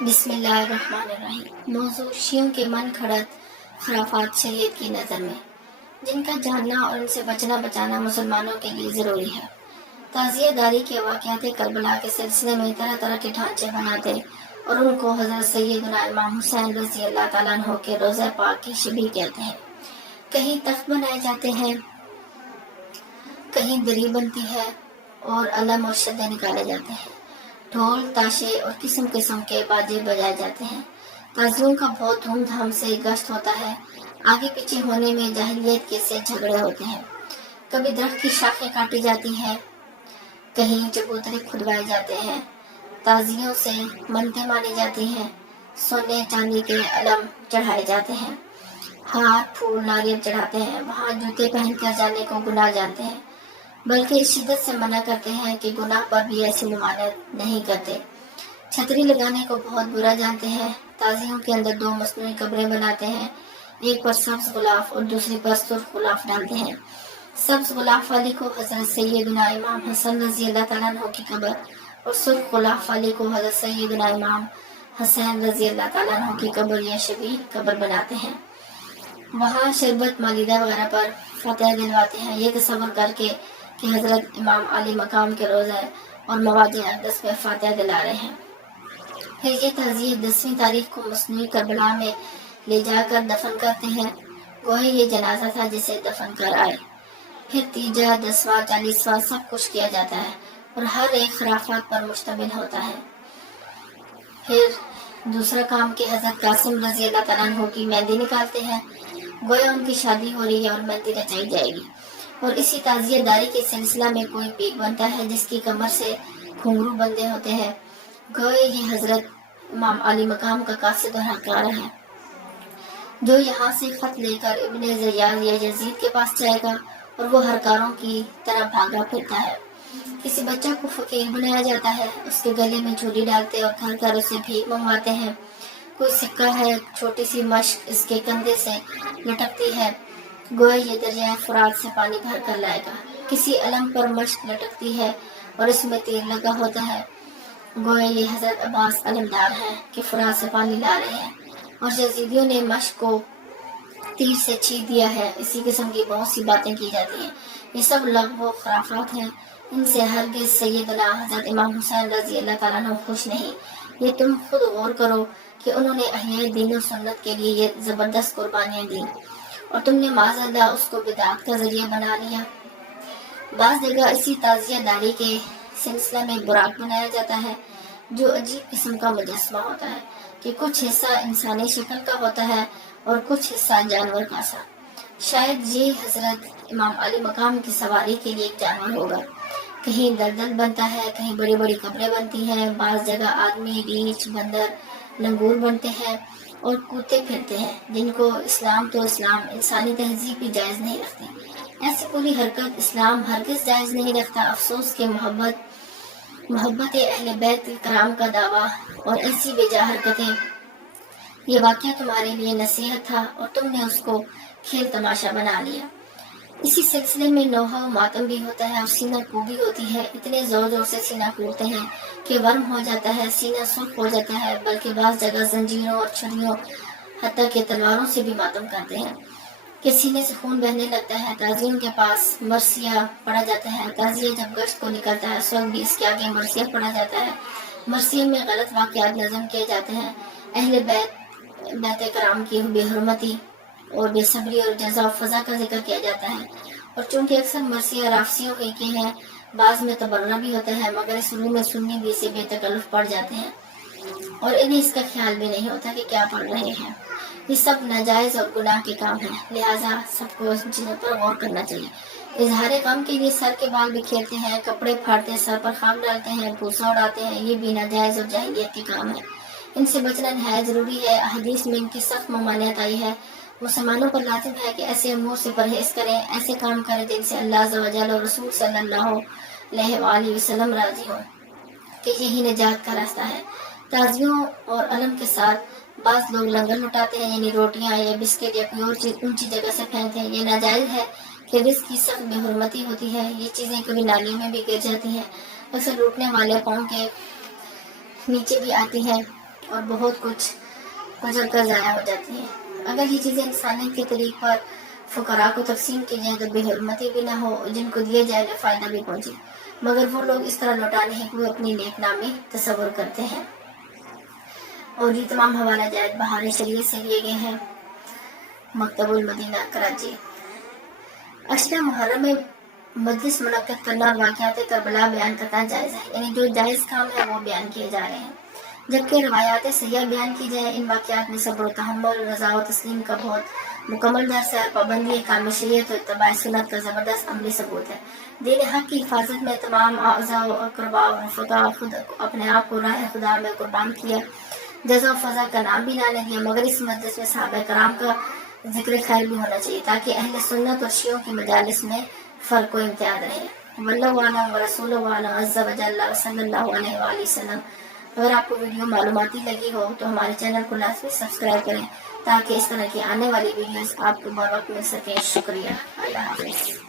بسم اللہ الرحمن الرحیم۔ موضوع شیعوں کے من گھڑت خرافات شریعت کی نظر میں، جن کا جاننا اور ان سے بچانا مسلمانوں کے لیے ضروری ہے۔ تعزیہ داری کے واقعات کربلا کے سلسلے میں طرح طرح کے ڈھانچے بناتے اور ان کو حضرت سیدنا امام حسین رضی اللہ تعالیٰ عنہ کے روضہ پاک کی شبیہ کہتے ہیں۔ کہیں تخت بنائے جاتے ہیں، کہیں دری بنتی ہے اور علم اور شدے نکالے جاتے ہیں، ڈھول تاشے اور قسم قسم کے باجے بجائے جاتے ہیں۔ تعزیوں کا بہت دھوم دھام سے گشت ہوتا ہے۔ آگے پیچھے ہونے میں جاہلیت کے سے جھگڑے ہوتے ہیں۔ کبھی درخت کی شاخیں کاٹی جاتی ہیں، کہیں چبوترے کھدوائے جاتے ہیں، تعزیوں سے منتیں مانی جاتی ہیں، سونے چاندی کے علم چڑھائے جاتے ہیں، ہار پھول ناریل چڑھاتے ہیں، وہاں جوتے پہن کر جانے کو گناہ جانتے ہیں، بلکہ اس شدت سے منع کرتے ہیں کہ گناہ پر بھی ایسی ممانعت نہیں کرتے۔ چھتری لگانے کو بہت برا جانتے ہیں۔ تعزیوں کے اندر دو مصنوعی قبریں بناتے ہیں، ایک پر سبز غلاف اور دوسری پر سرخ غلاف ڈالتے ہیں۔ سبز غلاف والی کو حضرت سیدنا امام حسن رضی اللہ تعالیٰ عنہ کی قبر اور سرخ غلاف والی کو حضرت سیدنا امام حسین رضی اللہ تعالیٰ عنہ کی قبر یا شبیہ قبر بناتے ہیں۔ وہاں شربت مالیدہ وغیرہ پر فاتحہ دلواتے ہیں، یہ تصور کر کے کہ حضرت امام علی مقام کے روضہ اور مواد اقدس میں فاتحہ دلا رہے ہیں۔ پھر یہ تعزیہ 10ویں تاریخ کو مصنوعی کربلا میں لے جا کر دفن کرتے ہیں، گویا یہ جنازہ تھا جسے دفن کر آئے۔ پھر تیجا 10واں 40واں سب کچھ کیا جاتا ہے اور ہر ایک خرافات پر مشتمل ہوتا ہے۔ پھر دوسرا کام کہ حضرت قاسم رضی اللہ تعالیٰ عنہ کی مہندی نکالتے ہیں، گویا ان کی شادی ہو رہی ہے اور مہندی رچائی جائے گی۔ اور اسی تعزیہ داری کے سلسلہ میں کوئی پیک بنتا ہے جس کی کمر سے گھنگرو بندے ہوتے ہیں، گویا یہ حضرت امام علی مقام کا قاصد اور حقدار ہے، جو یہاں سے خط لے کر ابن زیاد یا یزید کے پاس جائے گا اور وہ ہرکاروں کی طرح بھاگا پھرتا ہے۔ کسی بچہ کو فقیر بنایا جاتا ہے، اس کے گلے میں جھولی ڈالتے اور گھر گھر اسے بھیک منگواتے ہیں۔ کوئی سکہ ہے، چھوٹی سی مشق اس کے کندھے سے لٹکتی ہے، گویا یہ دریائے فرات سے پانی بھر کر لائے گا۔ کسی علم پر مشق لٹکتی ہے اور اس میں تیر لگا ہوتا ہے، گویا یہ حضرت عباس علمدار ہیں کہ فرات سے پانی لا رہے ہیں۔ اور یزیدیوں نے مشق کو تیر سے چھین دیا ہے، اسی قسم کی بہت سی باتیں کی جاتی ہیں۔ یہ سب لغو و خرافات ہیں، ان سے ہرگز سیدنا حضرت امام حسین رضی اللہ تعالیٰ عنہ خوش نہیں۔ یہ تم خود غور کرو کہ انہوں نے احیاء دین و سنت کے لیے یہ زبردست قربانیاں دیں اور تم نے معاذ اللہ اس کو بدعت کا ذریعہ بنا لیا۔ بعض جگہ اسی تعزیہ داری کے سلسلہ میں براق بنایا جاتا ہے، جو عجیب قسم کا مجسمہ ہوتا ہے کہ کچھ حصہ انسانی شکل کا ہوتا ہے اور کچھ حصہ جانور کا سا۔ شاید یہ حضرت امام علی مقام کی سواری کے لیے ایک جانور ہوگا۔ کہیں دلدل بنتا ہے، کہیں بڑی بڑی قبریں بنتی ہیں، بعض جگہ آدمی، ریچھ، بندر، لنگور بنتے ہیں اور کودتے پھرتے ہیں، جن کو اسلام انسانی تہذیب بھی جائز نہیں رکھتی۔ ایسی پوری حرکت اسلام ہرگز جائز نہیں رکھتا۔ افسوس کہ محبت اہل بیت کرام کا دعویٰ اور ایسی بیجا حرکتیں، یہ واقعہ تمہارے لیے نصیحت تھا اور تم نے اس کو کھیل تماشا بنا لیا۔ اسی سلسلے میں نوحہ و ماتم بھی ہوتا ہے اور سینہ کوبی ہوتی ہے۔ اتنے زور زور سے سینہ کوبتے ہیں کہ ورم ہو جاتا ہے، سینہ سرخ ہو جاتا ہے، بلکہ بعض جگہ زنجیروں اور چھڑیوں حتیٰ کہ تلواروں سے بھی ماتم کرتے ہیں کہ سینے سے خون بہنے لگتا ہے۔ تعزیوں کے پاس مرثیہ پڑھا جاتا ہے۔ تعزیہ جب گشت کو نکلتا ہے اس وقت بھی اس کے آگے مرثیہ پڑھا جاتا ہے۔ مرثیے میں غلط واقعات نظم کیے جاتے ہیں، اہل بیت کرام کی بے حرمتی اور بے صبری اور جزا و فضا کا ذکر کیا جاتا ہے۔ اور چونکہ اکثر مرثیہ رافضیوں کے ہیں، بعض میں تبرہ بھی ہوتا ہے، مگر اس روح میں سنی بھی اسے بے تکلف پڑھ جاتے ہیں اور انہیں اس کا خیال بھی نہیں ہوتا کہ کیا پڑھ رہے ہیں۔ یہ سب ناجائز اور گناہ کے کام ہیں، لہٰذا سب کو اس چیزوں پر غور کرنا چاہیے۔ اظہار غم کے لیے سر کے بال بکھیرتے ہیں، کپڑے پھاڑتے ہیں، سر پر خاک ڈالتے ہیں، بھوسا اڑاتے ہیں، یہ بھی ناجائز اور جاہلیت کے کام ہیں۔ ان سے بچنا نہایت ضروری ہے۔ احادیث میں ان کی سخت ممانعت آئی ہے۔ مسلمانوں پر لازم ہے کہ ایسے امور سے پرہیز کریں، ایسے کام کریں جن سے اللہ عز و جل اور رسول صلی اللہ علیہ وآلہ وسلم راضی ہوں، کہ یہی نجات کا راستہ ہے۔ تعزیوں اور علم کے ساتھ بعض لوگ لنگر لٹاتے ہیں، یعنی روٹیاں یا بسکٹ یا کوئی اور چیز اونچی جگہ سے پھینکتے ہیں۔ یہ ناجائز ہے کہ رزق کی سخت بے حرمتی ہوتی ہے۔ یہ چیزیں کبھی نالیوں میں بھی گر جاتی ہیں، اکثر لوٹنے والے پاؤں کے نیچے بھی آتی ہیں اور بہت کچھ گزر کر ضائع ہو جاتی ہے. اگر یہ چیزیں انسانیت کے طریق پر فقراء کو تقسیم کی جائیں تو بے حرمتی بھی نہ ہو، جن کو دیے جائے فائدہ بھی پہنچے، مگر وہ لوگ اس طرح لوٹانے ہیں کہ وہ اپنی نیک نامی تصور کرتے ہیں. اور یہ تمام حوالہ جات بہار شریعت سے لیے گئے ہیں. مکتب المدینہ کراچی. عشرہ محرم میں مجلس منعقد کرنا اور واقعات کربلا بیان کرنا جائز ہے، یعنی جو جائز کام ہے وہ بیان کیے جا رہے ہیں، جبکہ روایات صحیحہ بیان کی جائے. ان واقعات میں صبر و تحمل، رضا و تسلیم کا بہت مکمل درس ہے، اور پابندی کام شریعت و اتباع سنت کا زبردست عملی ثبوت ہے. دین حق کی حفاظت میں تمام اعضاء و اقرباء و رفقاء خود اپنے آپ کو راہ خدا میں قربان کیا. جزا و فضا کا نام بھی نہ لیا، مگر اس مجلس میں صحابہ کرام کا ذکر خیر بھی ہونا چاہیے تاکہ اہل سنت اور شیعوں کی مجالس میں فرق و امتیاز رہے. واللہ اعلم ورسولہ اعلم عز وجل صلی اللہ علیہ وآلہ وسلم. اگر آپ کو ویڈیو معلوماتی لگی ہو تو ہمارے چینل کو لازمی سبسکرائب کریں تاکہ اس طرح کی آنے والی ویڈیوز آپ کو بر وقت مل سکیں. شکریہ. اللہ حافظ.